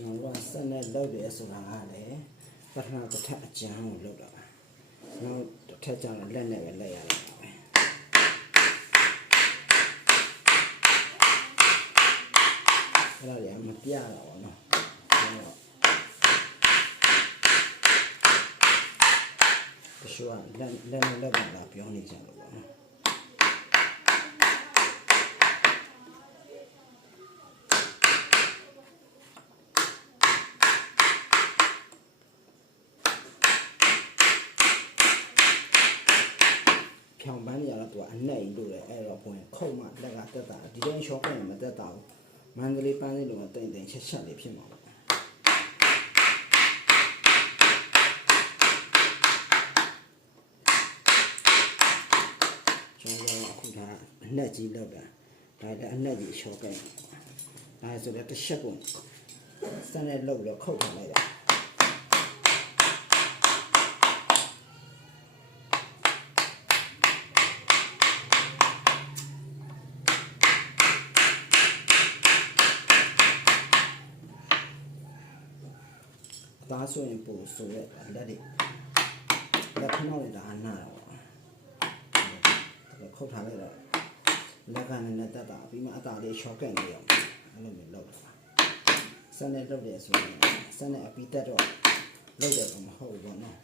ကျွန်တော်ကဆက်နဲ့လောက်တယ်ဆိုတာကလည်းပထမတစ်ထပ်အကျန်းကိုလောက်တာနောက်တစ်ထပ်ကျတော့လက်နဲ့ပဲလက်ရတယ်ပဲအဲ့ဒါလည်းမပြတော့ဘူးနော်တချို့ကလက်နဲ့လက်ကပြောနေကြလို့ပေါ့နော်ဖြောင်းပန်းနေရတော့သူကအနှက်ကြီးလို့လေအဲ့တော့ဘုံခုတ်မှလက်ကတက်တာဒီတိုင်းရှော့ပြန်မတက်တာဘူးမန္တလေးပန်းလေးလိုတိမ်တိမ်ချက်ချက်လေးဖြစ်မှာပေါ့ကျွန်တော်အခုဒါအနှက်ကြီးလောက်တာဒါလည်းအနှက်ကြီးရှော့ပြန်ဒါဆိုတော့တစ်ချက်ပုံစမ်းနဲ့လောက်ပြီးခုတ်ထားလိုက်တာဒါဆိုရင်ပို့ဆိုရက်လက်တွေလက်ခဏလေးဒါအနာတော့ခုတ်ထားလိုက်တော့လက်ကနဲ့တက်တာပြီးမှအသားလေးရှော့ကန်လေးအောင်အဲ့လိုမျိုးလုပ်တာစက်နဲ့လုပ်တယ်ဆိုရင်စက်နဲ့အပီတက်တော့လုပ်တယ်တော့မဟုတ်ဘူးပေါ့နော်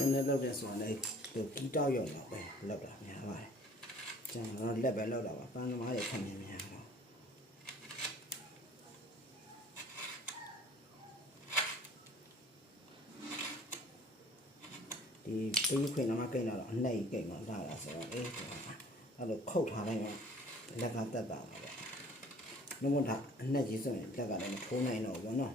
စနေလောက်တယ်ဆိုရင်လည်းဒီကီတောက်ရောက်တော့ပဲလောက်တာများပါတယ်ကျွန်တော်လက်ပဲလောက်တာပါပန်းသမားတွေခံနေများတော့ဒီပေးခွင့်တော့ကိန်းတော့အနှိမ့်ကိန်းတော့လာတာဆိုတော့အဲ့လိုခုတ်ထားလိုက်မှလက်ကတက်တာပါဗျနှုတ်မထားအနှက်ကြီးဆိုရင်လက်ကလည်းမထိုးနိုင်တော့ဘူးเนาะ